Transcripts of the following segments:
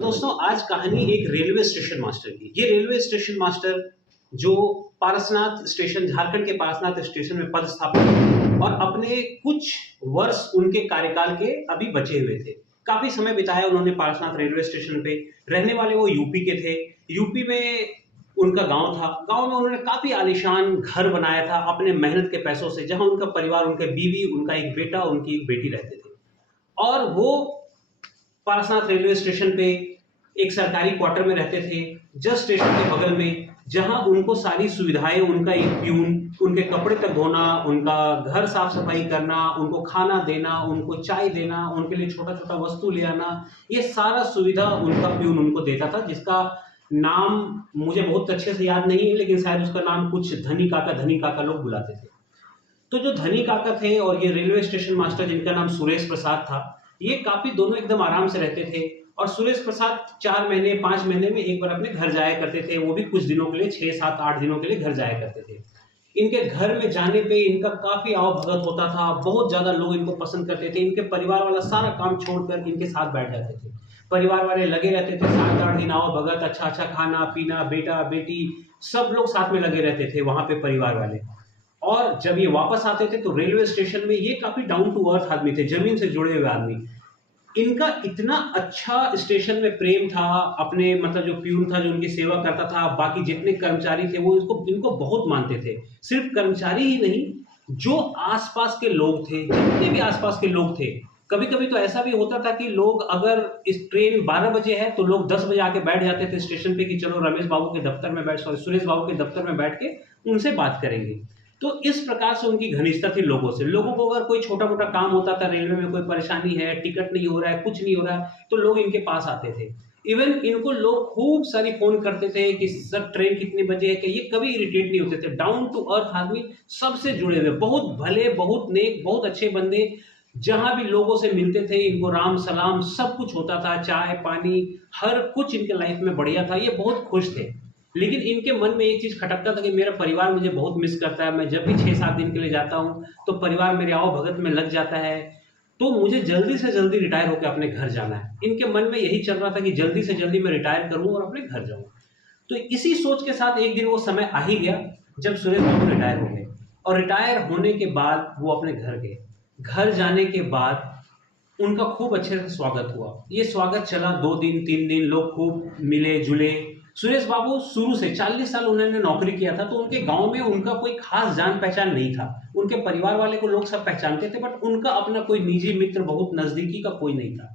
दोस्तों आज कहानी एक रेलवे स्टेशन मास्टर की। ये रेलवे स्टेशन मास्टर जो पारसनाथ स्टेशन, झारखंड के पारसनाथ स्टेशन में पदस्थापित थे और अपने कुछ वर्ष उनके कार्यकाल के अभी बचे हुए थे। काफी समय बिताया उन्होंने पारसनाथ रेलवे स्टेशन पे। रहने वाले वो यूपी के थे। यूपी में उनका गांव था। गांव में उन्होंने काफी आलीशान घर बनाया था अपने मेहनत के पैसों से, जहां उनका परिवार, उनके बीवी, उनका एक बेटा, उनकी एक बेटी रहते थे। और वो पारसनाथ रेलवे स्टेशन पे एक सरकारी क्वार्टर में रहते थे, जस्ट स्टेशन के बगल में, जहां उनको सारी सुविधाएं, उनका एक प्यून, उनके कपड़े तक धोना, उनका घर साफ सफाई करना, उनको खाना देना, उनको चाय देना, उनके लिए छोटा छोटा वस्तु ले आना, ये सारा सुविधा उनका प्यून उनको देता था, जिसका नाम मुझे बहुत अच्छे से याद नहीं है, लेकिन शायद उसका नाम कुछ धनी काका लोग बुलाते थे। तो जो धनी काका थे और ये रेलवे स्टेशन मास्टर जिनका नाम सुरेश प्रसाद था, ये काफी दोनों एकदम आराम से रहते थे। और सुरेश प्रसाद 4 महीने 5 महीने में एक बार अपने घर जाया करते थे, वो भी कुछ दिनों के लिए, 6 7 8 दिनों के लिए घर जाया करते थे। इनके घर में जाने पे इनका काफी आओ भगत होता था, बहुत ज्यादा लोग इनको पसंद करते थे। इनके परिवार वाला सारा काम छोड़कर इनके साथ बैठ जाते थे। परिवार वाले लगे रहते थे, 7 8 दिन आओ भगत, अच्छा अच्छा खाना पीना, बेटा बेटी, सब लोग साथ में लगे रहते थे वहां पे परिवार वाले। और जब ये वापस आते थे तो रेलवे स्टेशन में, ये काफी डाउन टू अर्थ आदमी थे, जमीन से जुड़े हुए आदमी। इनका इतना अच्छा स्टेशन में प्रेम था, अपने मतलब जो प्यून था जो उनकी सेवा करता था, बाकी जितने कर्मचारी थे वो इसको इनको बहुत मानते थे। सिर्फ कर्मचारी ही नहीं, जो आसपास के लोग थे, जितने भी आसपास के लोग थे, कभी कभी तो ऐसा भी होता था कि लोग, अगर इस ट्रेन 12 बजे है तो लोग 10 बजे आके बैठ जाते थे स्टेशन पे कि चलो रमेश बाबू के दफ्तर में बैठ, सॉरी सुरेश बाबू के दफ्तर में बैठ के उनसे बात करेंगे। तो इस प्रकार से उनकी घनिष्ठता थी लोगों से। लोगों को अगर कोई छोटा मोटा काम होता था, रेलवे में कोई परेशानी है, टिकट नहीं हो रहा है, कुछ नहीं हो रहा है, तो लोग इनके पास आते थे। इवन इनको लोग खूब सारी फोन करते थे कि सर ट्रेन कितने बजे है, कि ये कभी इरिटेट नहीं होते थे। डाउन टू अर्थ आदमी, सबसे जुड़े हुए, बहुत भले, बहुत नेक, बहुत अच्छे बंदे। जहां भी लोगों से मिलते थे इनको राम सलाम सब कुछ होता था, चाय पानी, हर कुछ इनके लाइफ में बढ़िया था। ये बहुत खुश थे। लेकिन इनके मन में एक चीज खटकता था कि मेरा परिवार मुझे बहुत मिस करता है। मैं जब भी 6 7 दिन के लिए जाता हूँ तो परिवार मेरे आओ भगत में लग जाता है, तो मुझे जल्दी से जल्दी रिटायर होकर अपने घर जाना है। इनके मन में यही चल रहा था कि जल्दी से जल्दी मैं रिटायर करूं और अपने घर जाऊं। तो इसी सोच के साथ एक दिन वो समय आ ही गया जब सुरेश बाबू रिटायर हो गए। और रिटायर होने के बाद वो अपने घर गए। घर जाने के बाद उनका खूब अच्छे से स्वागत हुआ। ये स्वागत चला 2 दिन 3 दिन, लोग खूब मिले जुले। सुरेश बाबू शुरू से 40 साल उन्होंने नौकरी किया था, तो उनके गांव में उनका कोई खास जान पहचान नहीं था। उनके परिवार वाले को लोग सब पहचानते थे, बट उनका अपना कोई निजी मित्र, बहुत नजदीकी का कोई नहीं था।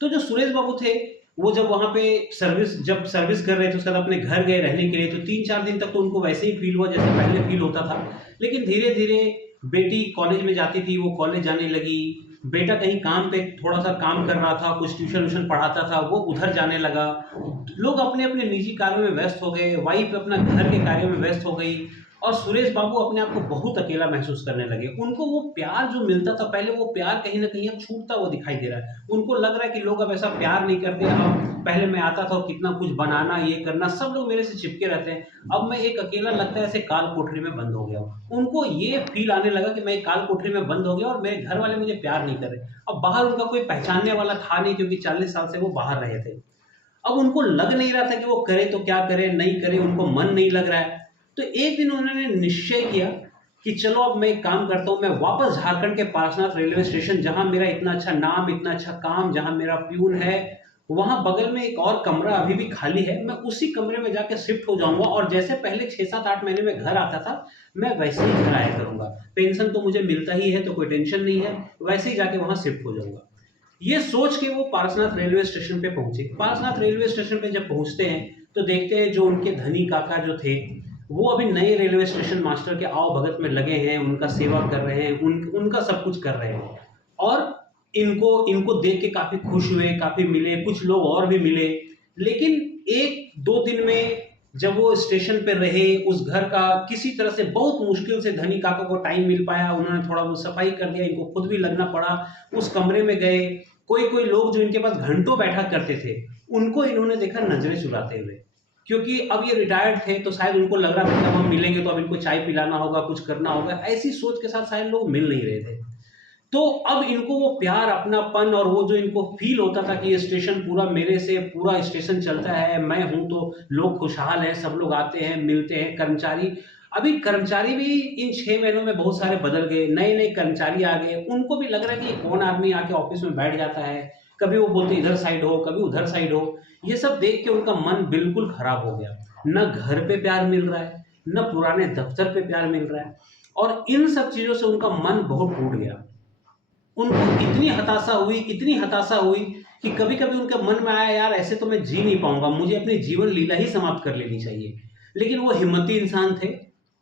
तो जो सुरेश बाबू थे, वो जब वहां पे सर्विस कर रहे थे, उसके बाद अपने घर गए रहने के लिए, तो 3 4 दिन तक तो उनको वैसे ही फील हुआ जैसे पहले फील होता था। लेकिन धीरे धीरे बेटी कॉलेज में जाती थी, वो कॉलेज जाने लगी। बेटा कहीं काम पे थोड़ा सा काम कर रहा था, कुछ ट्यूशन व्यूशन पढ़ाता था, वो उधर जाने लगा। लोग अपने अपने निजी कार्यों में व्यस्त हो गए, वाइफ अपना घर के कार्यों में व्यस्त हो गई। और सुरेश बाबू अपने आप को बहुत अकेला महसूस करने लगे। उनको वो प्यार जो मिलता था पहले, वो प्यार कहीं ना कहीं अब छूटता हुआ दिखाई दे रहा है। उनको लग रहा है कि लोग अब ऐसा प्यार नहीं करते। अब पहले मैं आता था, कितना कुछ बनाना, ये करना, सब लोग मेरे से चिपके रहते हैं। अब मैं एक अकेला, लगता है ऐसे काल कोठरी में बंद हो गया हूँ। उनको ये फील आने लगा कि मैं एक काल कोठरी में बंद हो गया और मेरे घर वाले मुझे प्यार नहीं कर रहे। अब बाहर उनका कोई पहचानने वाला था नहीं, क्योंकि 40 साल से वो बाहर रहे थे। अब उनको लग नहीं रहा था कि वो करे तो क्या करे, नहीं करे, उनको मन नहीं लग रहा है। तो एक दिन उन्होंने निश्चय किया कि चलो अब मैं एक काम करता हूं, मैं वापस झारखंड के पार्श्वनाथ रेलवे स्टेशन, जहां मेरा इतना अच्छा नाम, इतना अच्छा काम, जहां मेरा प्यून है, वहां बगल में एक और कमरा अभी भी खाली है, मैं उसी कमरे में जाके शिफ्ट हो जाऊंगा। और जैसे पहले 6 7 8 महीने में घर आता था, मैं वैसे ही घर आया करूंगा। पेंशन तो मुझे मिलता ही है, तो कोई टेंशन नहीं है, वैसे ही जाके वहां शिफ्ट हो जाऊंगा। ये सोच के वो पारसनाथ रेलवे स्टेशन पे पहुंचे। पारसनाथ रेलवे स्टेशन पे जब पहुंचते हैं तो देखते हैं जो उनके धनी काका जो थे, वो अभी नए रेलवे स्टेशन मास्टर के आओ भगत में लगे हैं, उनका सेवा कर रहे हैं, उनका सब कुछ कर रहे हैं। और इनको इनको देख के काफी खुश हुए, काफी मिले, कुछ लोग और भी मिले। लेकिन 1 2 दिन में जब वो स्टेशन पे रहे, उस घर का किसी तरह से बहुत मुश्किल से धनी काका को टाइम मिल पाया, उन्होंने थोड़ा वो सफाई कर दिया, इनको खुद भी लगना पड़ा। उस कमरे में गए, कोई कोई लोग जो इनके पास घंटों बैठा करते थे, उनको इन्होंने देखा नजरें चुराते हुए। क्योंकि अब ये रिटायर्ड थे, तो शायद उनको लग रहा था कि अब हम मिलेंगे तो अब इनको चाय पिलाना होगा, कुछ करना होगा, ऐसी सोच के साथ शायद लोग मिल नहीं रहे थे। तो अब इनको वो प्यार, अपनापन और वो जो इनको फ़ील होता था कि ये स्टेशन पूरा मेरे से, पूरा स्टेशन चलता है, मैं हूँ तो लोग खुशहाल हैं, सब लोग आते हैं, मिलते हैं, कर्मचारी। अभी कर्मचारी भी इन 6 महीनों में बहुत सारे बदल गए, नए-नए कर्मचारी आ गए, उनको भी लग रहा है कि ये कौन आदमी आके ऑफ़िस में बैठ जाता है, कभी वो बोलते इधर साइड हो, कभी उधर साइड हो। ये सब देख के उनका मन बिल्कुल खराब हो गया। ना घर पे प्यार मिल रहा है, ना पुराने दफ़्तर पे प्यार मिल रहा है और इन सब चीज़ों से उनका मन बहुत टूट गया। उनको इतनी हताशा हुई कि कभी-कभी उनके मन में आया यार ऐसे तो मैं जी नहीं पाऊँगा, मुझे अपनी जीवन लीला ही समाप्त कर लेनी चाहिए। लेकिन वो हिम्मती इंसान थे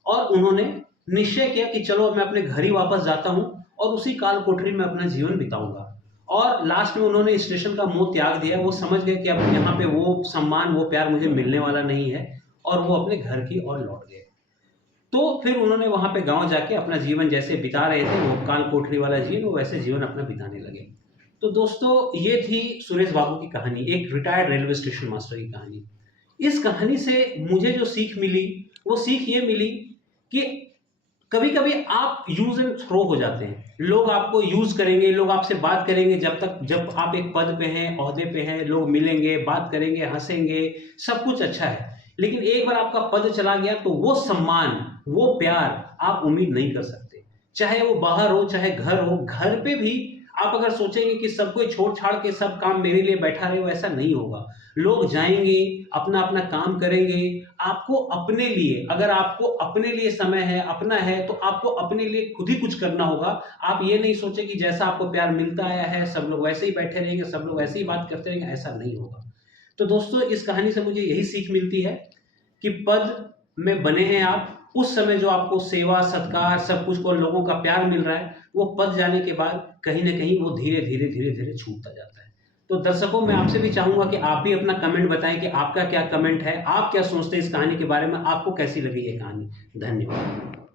और उन्होंने निश्चय किया कि चलो अब मैं अपने घर ही वापस जाता हूँ और उसी काल कोठरी में अपना जीवन बिताऊँगा। और लास्ट में उन्होंने स्टेशन का मोह त्याग दिया, वो समझ गए कि अब यहाँ पे वो सम्मान, वो प्यार मुझे मिलने वाला नहीं है और वो अपने घर की ओर लौट गए। तो फिर उन्होंने वहाँ पे गाँव जाके अपना जीवन जैसे बिता रहे थे, वो काल कोठरी वाला जीवन, वो वैसे जीवन अपना बिताने लगे। तो दोस्तों, ये थी सुरेश बाबू की कहानी, एक रिटायर्ड रेलवे स्टेशन मास्टर की कहानी। इस कहानी से मुझे जो सीख मिली, वो सीख ये मिली कि कभी-कभी आप यूज़ एंड थ्रो हो जाते हैं। लोग आपको यूज़ करेंगे, लोग आपसे बात करेंगे जब आप एक पद पे हैं, ओहदे पे हैं, लोग मिलेंगे, बात करेंगे, हँसेंगे, सब कुछ अच्छा है। लेकिन एक बार आपका पद चला गया तो वो सम्मान, वो प्यार आप उम्मीद नहीं कर सकते। चाहे वो बाहर हो, चाहे घर हो, घर पे भी आप अगर सोचेंगे कि सब कोई छोड़-छाड़ के सब काम मेरे लिए बैठा रहे हो, ऐसा नहीं होगा। लोग जाएँगे, अपना-अपना काम करेंगे, आपको अपने लिए, अगर आपको अपने लिए समय है, अपना है, तो आपको अपने लिए खुद ही कुछ करना होगा। आप ये नहीं सोचें कि जैसा आपको प्यार मिलता आया है, सब लोग वैसे ही बैठे रहेंगे, सब लोग वैसे ही बात करते रहेंगे, ऐसा नहीं होगा। तो दोस्तों, इस कहानी से मुझे यही सीख मिलती है कि पद में बने हैं आप, उस समय जो आपको सेवा, सत्कार, सब कुछ को लोगों का प्यार मिल रहा है, वो पद जाने के बाद कहीं न कहीं वो धीरे-धीरे, धीरे-धीरे छूटता जाता है। तो दर्शकों, मैं आपसे भी चाहूँगा कि आप भी अपना कमेंट बताएँ कि आपका क्या कमेंट है? आप क्या सोचते हैं इस कहानी के बारे में? आपको कैसी लगी ये कहानी? धन्यवाद।